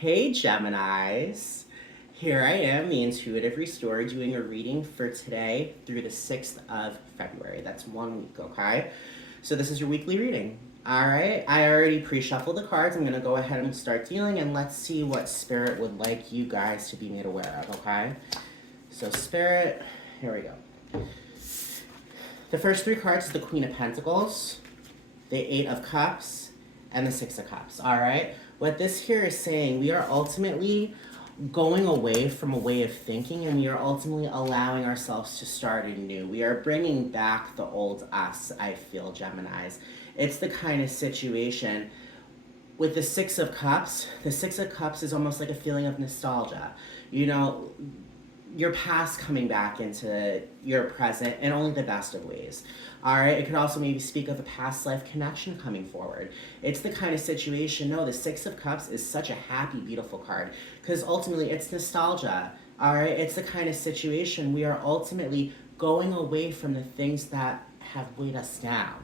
Hey Geminis, here I am, the Intuitive Restorer, doing a reading for today through the 6th of February. That's 1 week, okay? So this is your weekly reading. Alright, I already pre-shuffled the cards. I'm going to go ahead and start dealing, and let's see what Spirit would like you guys to be made aware of, okay? So Spirit, here we go. The first three cards is the Queen of Pentacles, the Eight of Cups, and the Six of Cups, alright? What this here is saying, we are ultimately going away from a way of thinking, and we are ultimately allowing ourselves to start anew. We are bringing back the old us, I feel, Geminis. It's the kind of situation with the Six of Cups. The Six of Cups is almost like a feeling of nostalgia. You know, your past coming back into your present in only the best of ways. All right, it could also maybe speak of a past life connection coming forward. It's the kind of situation, no, the Six of Cups is such a happy, beautiful card because ultimately it's nostalgia. All right, it's the kind of situation we are ultimately going away from the things that have weighed us down,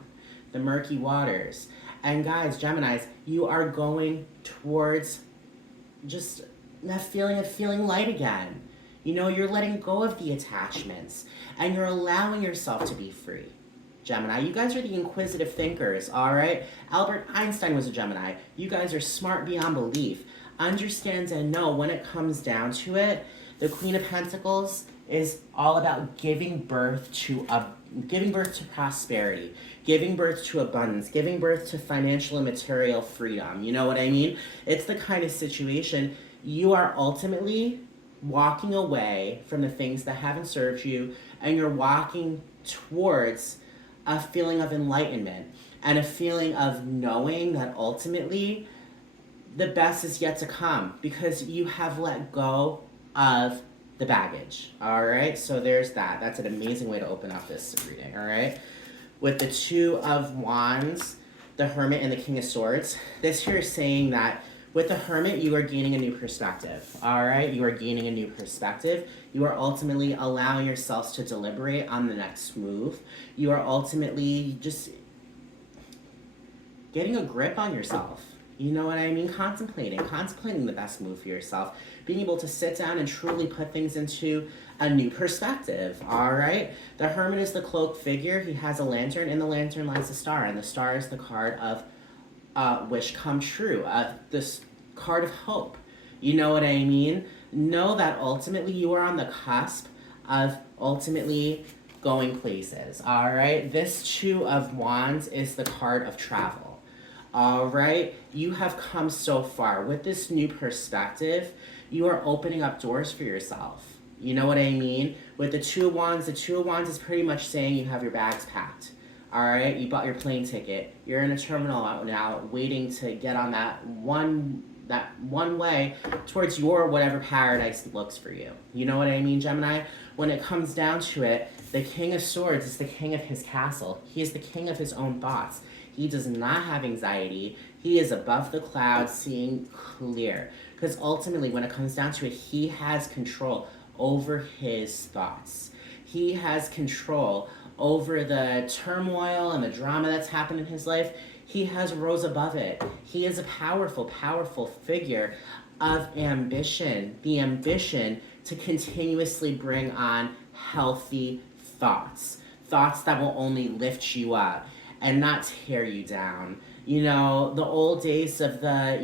the murky waters. And guys, Geminis, you are going towards just that feeling of feeling light again. You know, you're letting go of the attachments and you're allowing yourself to be free. Gemini, you guys are the inquisitive thinkers, all right? Albert Einstein was a Gemini. You guys are smart beyond belief. Understands and know when it comes down to it, the Queen of Pentacles is all about giving birth to prosperity, giving birth to abundance, giving birth to financial and material freedom. You know what I mean? It's the kind of situation you are ultimately walking away from the things that haven't served you, and you're walking towards a feeling of enlightenment and a feeling of knowing that ultimately the best is yet to come because you have let go of the baggage. All right, so there's that. That's an amazing way to open up this reading. All right, with the Two of Wands, the Hermit, and the King of Swords, this here is saying that with the Hermit, you are gaining a new perspective, all right? You are gaining a new perspective. You are ultimately allowing yourselves to deliberate on the next move. You are ultimately just getting a grip on yourself. You know what I mean? Contemplating the best move for yourself. Being able to sit down and truly put things into a new perspective, all right? The Hermit is the cloaked figure. He has a lantern. In the lantern lies a star, and the star is the card of wish come true, this card of hope. You know what I mean? Know that ultimately you are on the cusp of ultimately going places, all right? This Two of Wands is the card of travel, all right? You have come so far. With this new perspective, you are opening up doors for yourself. You know what I mean? With the Two of Wands is pretty much saying you have your bags packed. All right, you bought your plane ticket. You're in a terminal out now, waiting to get on that one way towards your whatever paradise looks for you. You know what I mean, Gemini? When it comes down to it, the King of Swords is the king of his castle. He is the king of his own thoughts. He does not have anxiety. He is above the clouds, seeing clear. Because ultimately, when it comes down to it, he has control over his thoughts. He has control over the turmoil and the drama that's happened in his life. He has rose above it. He is a powerful, powerful figure of ambition. The ambition to continuously bring on healthy thoughts. Thoughts that will only lift you up and not tear you down. You know, the old days of the,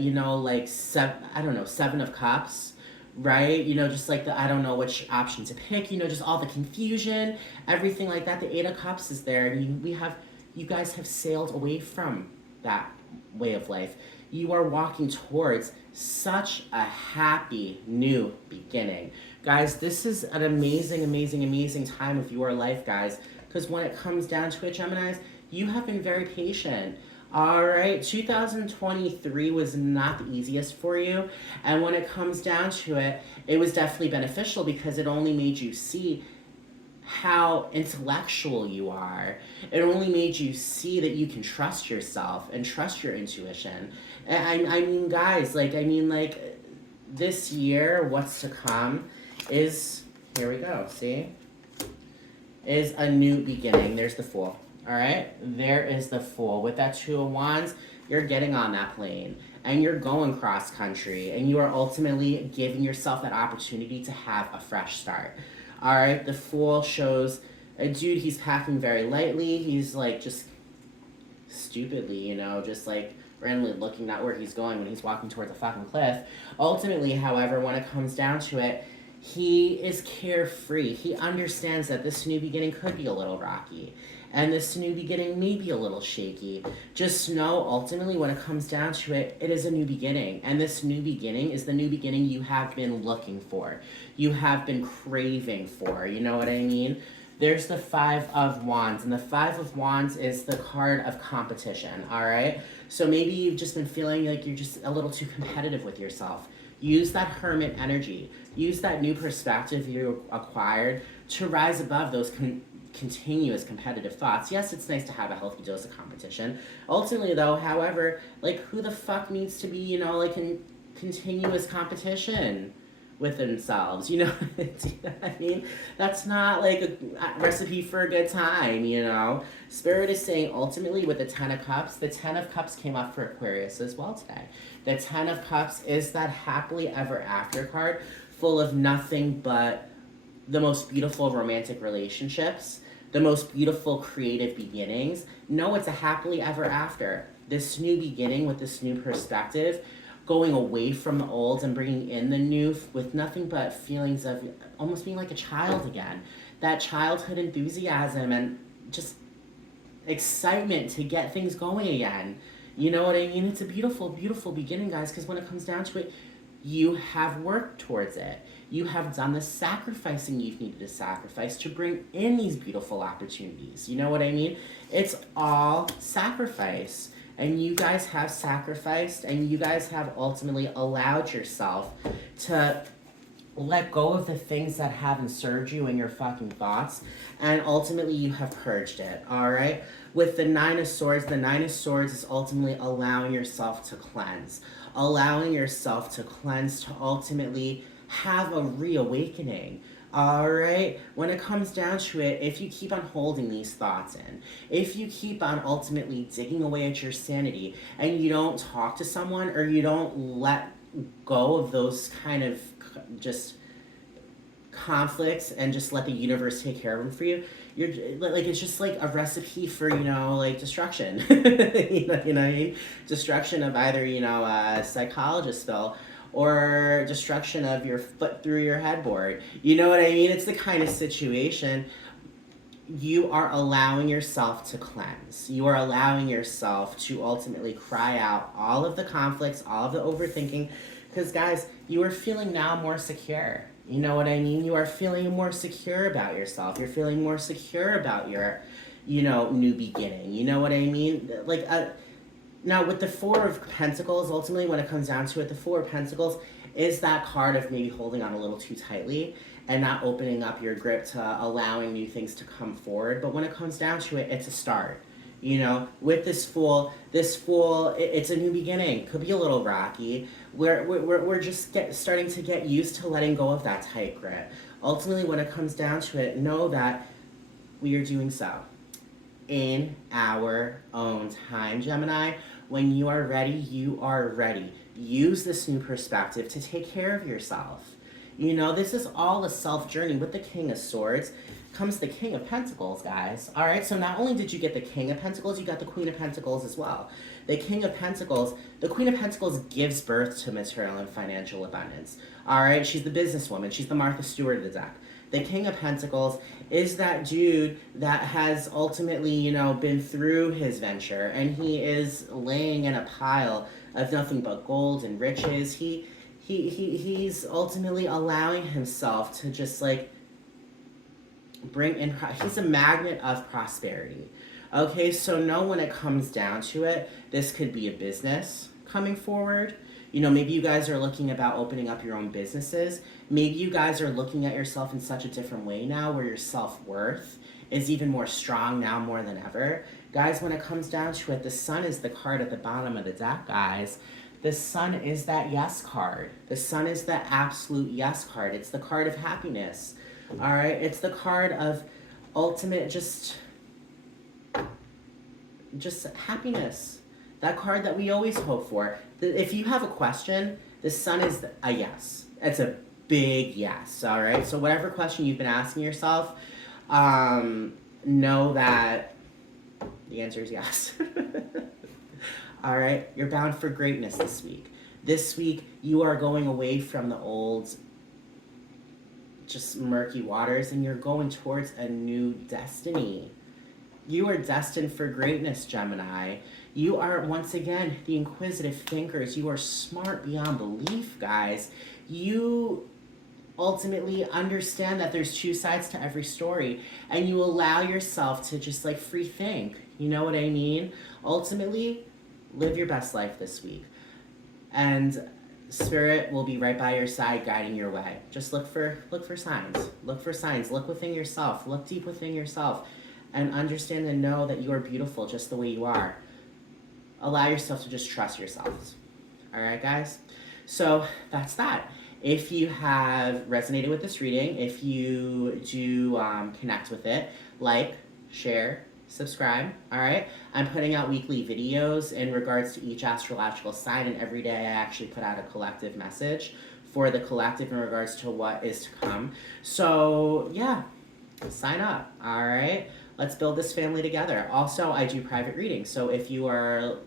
Seven of Cups, right? You know, just like I don't know which option to pick, just all the confusion, everything like that. The Eight of Cups is there. And you guys have sailed away from that way of life. You are walking towards such a happy new beginning. Guys, this is an amazing, amazing, amazing time of your life, guys, because when it comes down to it, Geminis, you have been very patient. All right, 2023 was not the easiest for you. And when it comes down to it, it was definitely beneficial because it only made you see how intellectual you are. It only made you see that you can trust yourself and trust your intuition. I mean, guys, this year, what's to come is, here we go, see? Is a new beginning. There's the Fool. All right, there is the Fool. With that Two of Wands, you're getting on that plane. and you're going cross country, and you are ultimately giving yourself that opportunity to have a fresh start. All right, the Fool shows a dude, he's packing very lightly. He's like just stupidly, just like randomly looking at where he's going when he's walking towards a fucking cliff. Ultimately, however, when it comes down to it, he is carefree. He understands that this new beginning could be a little rocky, and this new beginning may be a little shaky. Just know, ultimately, when it comes down to it, it is a new beginning, and this new beginning is the new beginning you have been looking for. You have been craving for, you know what I mean? There's the Five of Wands, and the Five of Wands is the card of competition, all right? So maybe you've just been feeling like you're just a little too competitive with yourself. Use that Hermit energy. Use that new perspective you acquired to rise above those continuous competitive thoughts. Yes, it's nice to have a healthy dose of competition. Ultimately, though, however, like, who the fuck needs to be, like, in continuous competition with themselves, Do you know what I mean? That's not like a recipe for a good time. Spirit is saying, ultimately, with the Ten of Cups came up for Aquarius as well today. The Ten of Cups is that happily ever after card, full of nothing but the most beautiful romantic relationships, the most beautiful creative beginnings. No, it's a happily ever after. This new beginning with this new perspective, going away from the old and bringing in the new with nothing but feelings of almost being like a child again. That childhood enthusiasm and just excitement to get things going again. You know what I mean? It's a beautiful, beautiful beginning, guys, because when it comes down to it, you have worked towards it. You have done the sacrificing you've needed to sacrifice to bring in these beautiful opportunities. You know what I mean? It's all sacrifice. And you guys have sacrificed, and you guys have ultimately allowed yourself to let go of the things that haven't served you in your fucking thoughts, and ultimately you have purged it, all right? With the Nine of Swords is ultimately allowing yourself to cleanse. Allowing yourself to cleanse to ultimately have a reawakening. All right, when it comes down to it, if you keep on holding these thoughts in, if you keep on ultimately digging away at your sanity, and you don't talk to someone, or you don't let go of those kind of just conflicts and just let the universe take care of them for you, you're like, it's just like a recipe for, like destruction. you know what I mean? Destruction of either, a psychologist spell, or destruction of your foot through your headboard. You know what I mean? It's the kind of situation you are allowing yourself to cleanse. You are allowing yourself to ultimately cry out all of the conflicts, all of the overthinking, because, guys, you are feeling now more secure. You know what I mean? You are feeling more secure about yourself. You're feeling more secure about your, new beginning. You know what I mean? Like, now, with the Four of Pentacles, ultimately, when it comes down to it, the Four of Pentacles is that card of maybe holding on a little too tightly and not opening up your grip to allowing new things to come forward. But when it comes down to it, it's a start. With this Fool, it's a new beginning. Could be a little rocky. We're just starting to get used to letting go of that tight grip. Ultimately, when it comes down to it, know that we are doing so in our own time, Gemini. When you are ready, you are ready. Use this new perspective to take care of yourself. This is all a self journey. With the King of Swords comes the King of Pentacles, guys. All right, so not only did you get the King of Pentacles, you got the Queen of Pentacles as well. The King of Pentacles, the Queen of Pentacles gives birth to material and financial abundance. All right, she's the businesswoman. She's the Martha Stewart of the deck. The King of Pentacles is that dude that has ultimately, been through his venture, and he is laying in a pile of nothing but gold and riches. He's ultimately allowing himself to just like bring in. He's a magnet of prosperity. Okay, so know when it comes down to it, this could be a business coming forward. Maybe you guys are looking about opening up your own businesses. Maybe you guys are looking at yourself in such a different way now, where your self-worth is even more strong now more than ever. Guys, when it comes down to it, the Sun is the card at the bottom of the deck, guys. The Sun is that yes card. The Sun is the absolute yes card. It's the card of happiness. All right? It's the card of ultimate just happiness. That card that we always hope for. If you have a question, the sun is a yes. It's a big yes, all right? So whatever question you've been asking yourself, know that the answer is yes. All right? You're bound for greatness this week. This week, you are going away from the old, just murky waters, and you're going towards a new destiny. You are destined for greatness, Gemini. You are, once again, the inquisitive thinkers. You are smart beyond belief, guys. You ultimately understand that there's two sides to every story, and you allow yourself to just like free think. You know what I mean? Ultimately, live your best life this week. And Spirit will be right by your side guiding your way. Just look for signs. Look for signs. Look within yourself. Look deep within yourself. And understand and know that you are beautiful just the way you are. Allow yourself to just trust yourselves. All right, guys? So that's that. If you have resonated with this reading, if you do connect with it, like, share, subscribe, all right? I'm putting out weekly videos in regards to each astrological sign, and every day I actually put out a collective message for the collective in regards to what is to come. So, yeah, sign up, all right? Let's build this family together. Also, I do private readings, so if you are,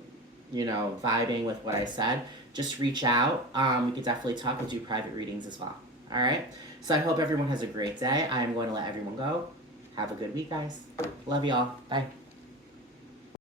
vibing with what I said, just reach out. We could definitely talk and do private readings as well. All right? So I hope everyone has a great day. I'm going to let everyone go. Have a good week, guys. Love y'all. Bye.